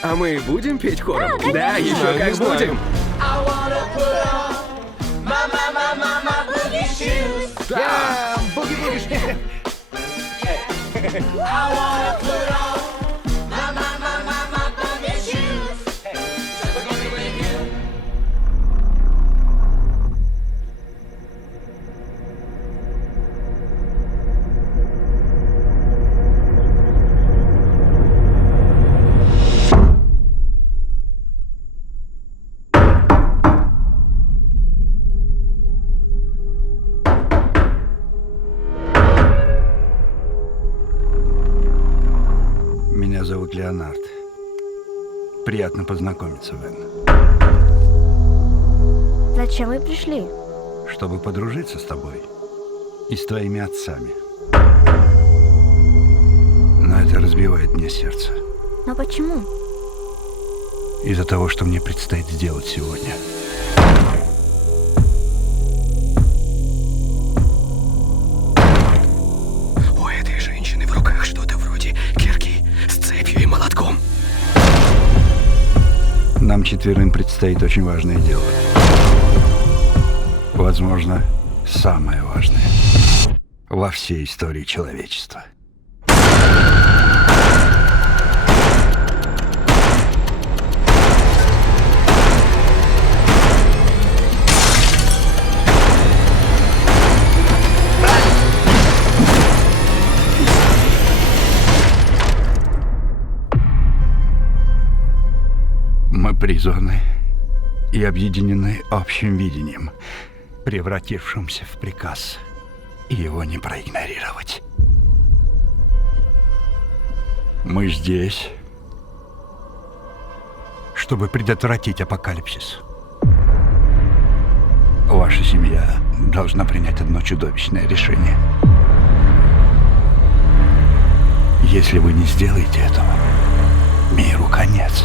А мы будем петь хором? Да, еще Знаю, как не знаю. будем. Буги-буги. Меня зовут Леонард. Приятно познакомиться, Вен. Зачем вы пришли? Чтобы подружиться с тобой и с твоими отцами. Но это разбивает мне сердце. Но почему? Из-за того, что мне предстоит сделать сегодня. У этой женщины в руках что-то вроде кирки с цепью и молотком. Нам четверым предстоит очень важное дело. Возможно, самое важное во всей истории человечества. Мы призваны и объединены общим видением, превратившимся в приказ, и его не проигнорировать. Мы здесь, чтобы предотвратить апокалипсис. Ваша семья должна принять одно чудовищное решение. Если вы не сделаете этого, миру конец.